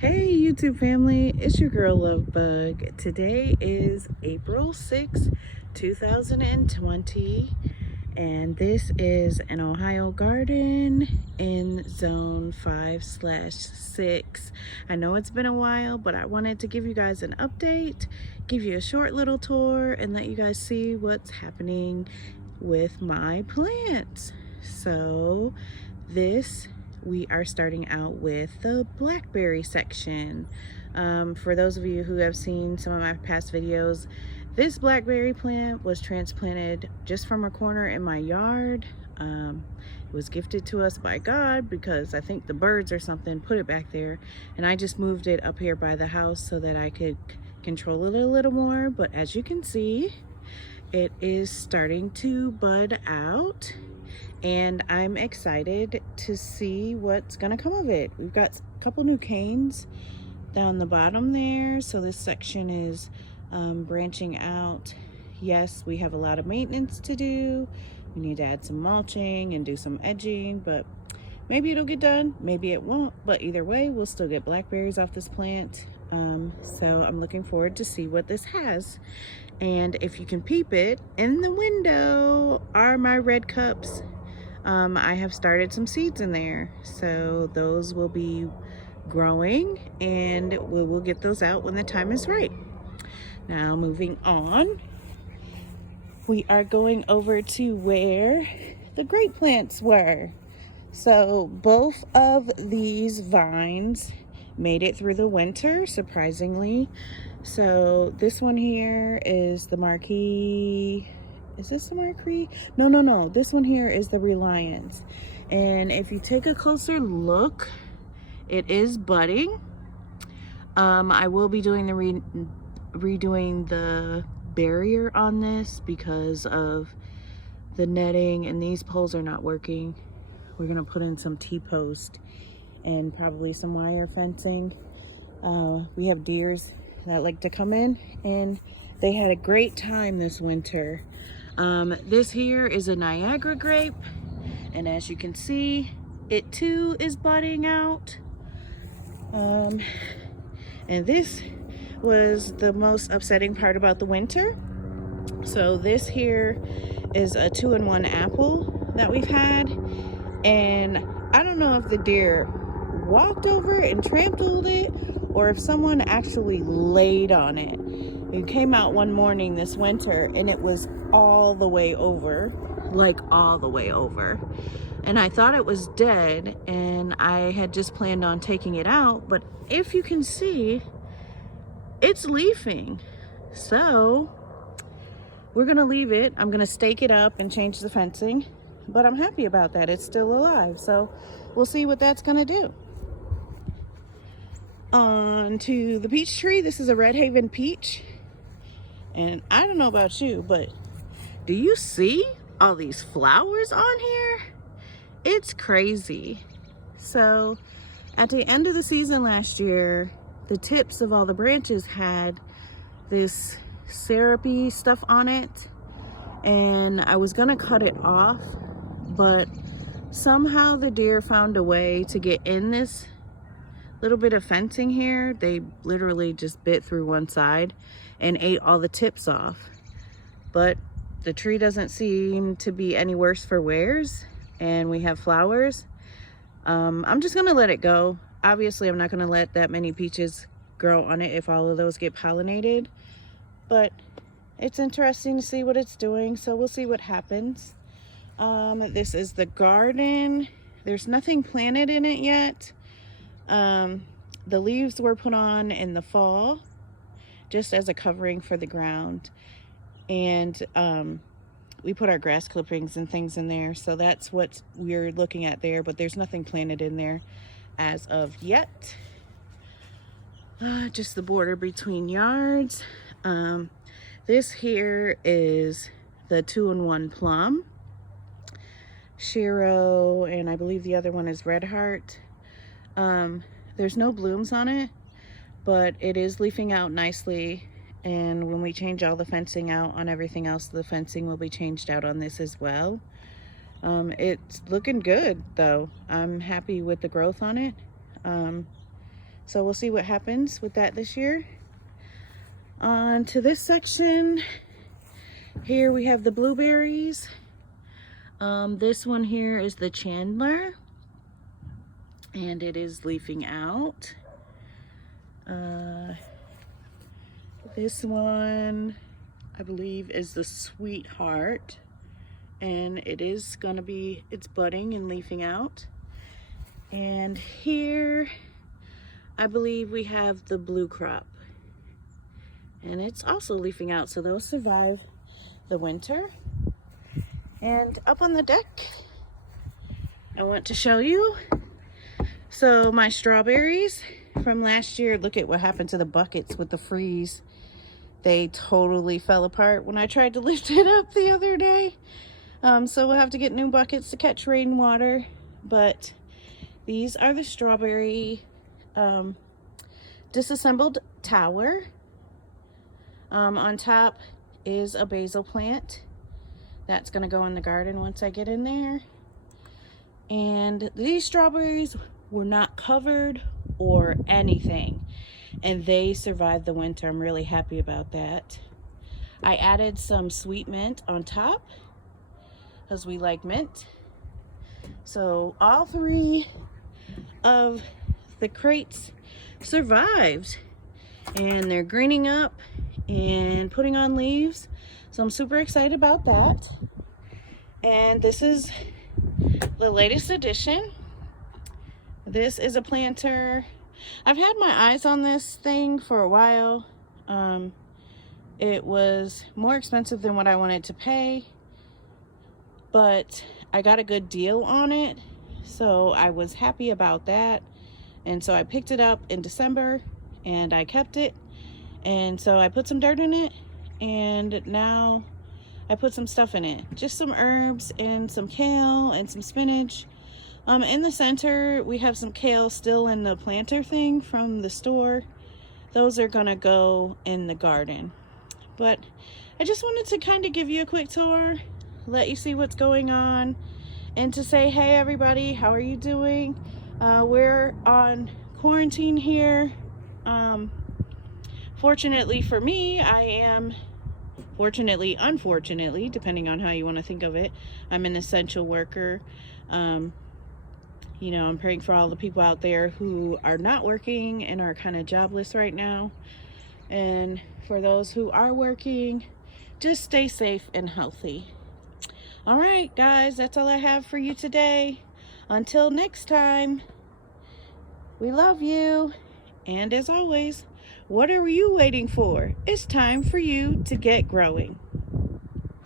Hey YouTube family, it's your girl Lovebug. Today is April 6th, 2020, and this is an Ohio garden in zone 5/6. I know it's been a while, but I wanted to give you guys an update, give you a short little tour, and let you guys see what's happening with my plants. So we are starting out with the blackberry section. For those of you who have seen some of my past videos, this blackberry plant was transplanted just from a corner in my yard. It was gifted to us by God because I think the birds or something put it back there, and I just moved it up here by the house so that I could control it a little more. But as you can see, it is starting to bud out, and I'm excited to see what's gonna come of it. We've got a couple new canes down the bottom there, so this section is branching out. Yes, we have a lot of maintenance to do. We need to add some mulching and do some edging, but maybe it'll get done, maybe it won't, but either way we'll still get blackberries off this plant. So I'm looking forward to see what this has. And if you can peep it, in the window are my red cups. I have started some seeds in there, so those will be growing, and we will get those out when the time is right. Now moving on, we are going over to where the grape plants were. So both of these vines made it through the winter, surprisingly. So this one here is the Marquis. Is this the Marquis? No. This one here is the Reliance. And if you take a closer look, it is budding. I will be doing the redoing the barrier on this because of the netting, and these poles are not working. We're gonna put in some T-post and probably some wire fencing. We have deers that like to come in, and they had a great time this winter. This here is a Niagara grape, and as you can see, it too is budding out. And this was the most upsetting part about the winter. So this here is a 2-in-1 apple that we've had, and I don't know if the deer walked over it and trampled it, or if someone actually laid on it. It came out one morning this winter, and it was all the way over, like all the way over. And I thought it was dead, and I had just planned on taking it out, but if you can see, it's leafing. So we're gonna leave it. I'm gonna stake it up and change the fencing, but I'm happy about that. It's still alive, so we'll see what that's gonna do. On to the peach tree. This is a Red Haven peach, and I don't know about you, but do you see all these flowers on here? It's crazy. So at the end of the season last year, the tips of all the branches had this syrupy stuff on it, and I was gonna cut it off, but somehow the deer found a way to get in this little bit of fencing here. They literally just bit through one side and ate all the tips off. But the tree doesn't seem to be any worse for wears, and we have flowers. I'm just gonna let it go. Obviously, I'm not gonna let that many peaches grow on it if all of those get pollinated, but it's interesting to see what it's doing, so we'll see what happens. This is the garden. There's nothing planted in it yet. The leaves were put on in the fall just as a covering for the ground, and we put our grass clippings and things in there, so that's what we're looking at there, but there's nothing planted in there as of yet. Just the border between yards. This here is the 2-in-1 plum, Shiro, and I believe the other one is Red Heart. There's no blooms on it, but it is leafing out nicely, and when we change all the fencing out on everything else, the fencing will be changed out on this as well. It's looking good though. I'm happy with the growth on it. So we'll see what happens with that this year. On to this section. Here we have the blueberries. This one here is the Chandler, and it is leafing out. This one, I believe, is the Sweetheart, and it's budding and leafing out. And here, I believe we have the Blue Crop, and it's also leafing out, so those survive the winter. And up on the deck, I want to show you, so my strawberries from last year, look at what happened to the buckets with the freeze. They totally fell apart when I tried to lift it up the other day. So we'll have to get new buckets to catch rainwater. But these are the strawberry disassembled tower. On top is a basil plant. That's gonna go in the garden once I get in there. And these strawberries were not covered or anything, and they survived the winter. I'm really happy about that. I added some sweet mint on top because we like mint. So all 3 of the crates survived, and they're greening up and putting on leaves. So I'm super excited about that. And this is the latest addition. This is a planter. I've had my eyes on this thing for a while. It was more expensive than what I wanted to pay, but I got a good deal on it, so I was happy about that. And so I picked it up in December and I kept it, and so I put some dirt in it, and now I put some stuff in it, just some herbs and some kale and some spinach. In the center, we have some kale still in the planter thing from the store. Those are gonna go in the garden. But I just wanted to kind of give you a quick tour, let you see what's going on, and to say, hey everybody, how are you doing? We're on quarantine here. Fortunately for me, I am, fortunately, unfortunately, depending on how you want to think of it, I'm an essential worker. You know, I'm praying for all the people out there who are not working and are kind of jobless right now. And for those who are working, just stay safe and healthy. All right, guys, that's all I have for you today. Until next time, we love you. And as always, what are you waiting for? It's time for you to get growing.